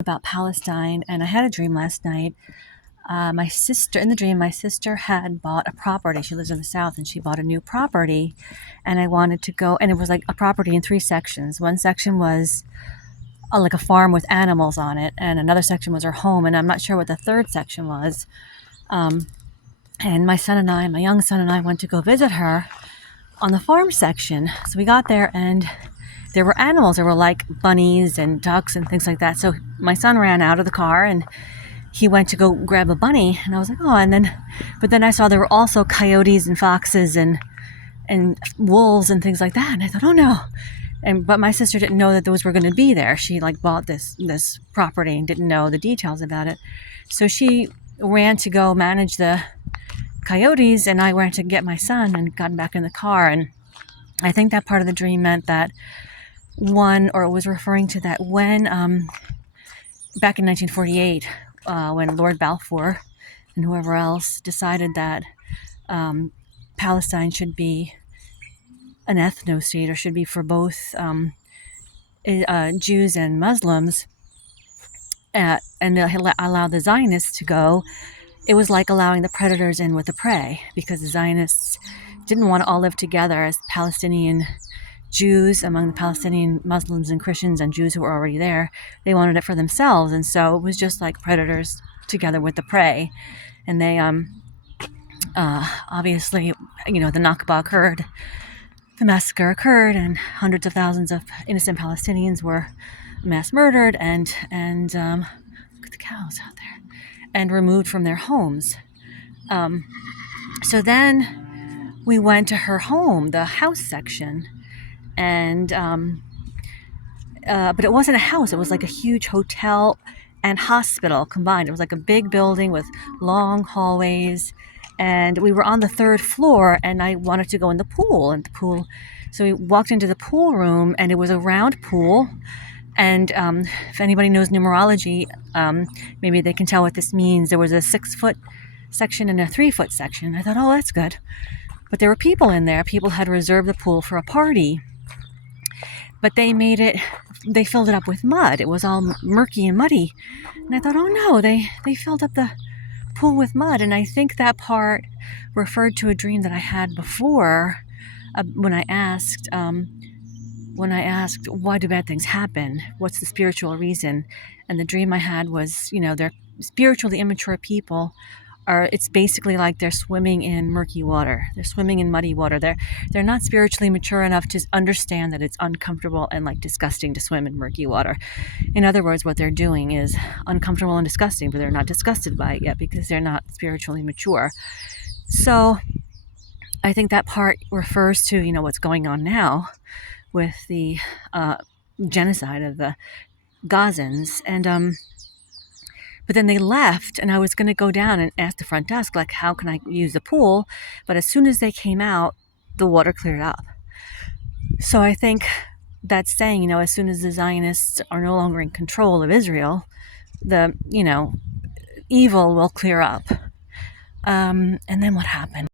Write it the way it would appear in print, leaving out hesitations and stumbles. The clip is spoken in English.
about Palestine, and I had a dream last night. In the dream, my sister had bought a property. She lives in the South, and she bought a new property, and I wanted to go, and it was like a property in three sections. One section was like a farm with animals on it, and another section was her home, and I'm not sure what the third section was. And my young son and I went to go visit her on the farm section. So we got there, and there were animals. There were like bunnies and ducks and things like that. So my son ran out of the car and he went to go grab a bunny, and I was like, oh, but then I saw there were also coyotes and foxes and wolves and things like that, and I thought, oh no. But my sister didn't know that those were going to be there. She like bought this property and didn't know the details about it. So she ran to go manage the coyotes, and I ran to get my son and got back in the car. And I think that part of the dream meant that it was referring to that when back in 1948, when Lord Balfour and whoever else decided that Palestine should be an ethno-state, or should be for both Jews and Muslims, and allow the Zionists to go. It was like allowing the predators in with the prey, because the Zionists didn't want to all live together as Palestinian Jews among the Palestinian Muslims and Christians and Jews who were already there. They wanted it for themselves, and so it was just like predators together with the prey. And they obviously, the Nakba occurred, the massacre occurred, and hundreds of thousands of innocent Palestinians were mass murdered and look at the cows out there, and removed from their homes. So then we went to her home, the house section, and but it wasn't a house. It was like a huge hotel and hospital combined. It was like a big building with long hallways, and we were on the third floor, and I wanted to go in the pool. So we walked into the pool room, and it was a round pool. And if anybody knows numerology, maybe they can tell what this means. There was a 6-foot section and a 3-foot section. I thought, oh, that's good. But there were people in there. People had reserved the pool for a party. But they filled it up with mud. It was all murky and muddy. And I thought, oh no, they filled up the pool with mud. And I think that part referred to a dream that I had before, when I asked, why do bad things happen? What's the spiritual reason? And the dream I had was, they're spiritually immature people. It's basically like they're swimming in murky water. They're swimming in muddy water. They're not spiritually mature enough to understand that it's uncomfortable and like disgusting to swim in murky water. In other words, what they're doing is uncomfortable and disgusting, but they're not disgusted by it yet because they're not spiritually mature. So I think that part refers to, what's going on now with the genocide of the Gazans. And but then they left, and I was going to go down and ask the front desk, like, how can I use the pool? But as soon as they came out, the water cleared up. So I think that's saying, as soon as the Zionists are no longer in control of Israel, the, evil will clear up. And then what happened?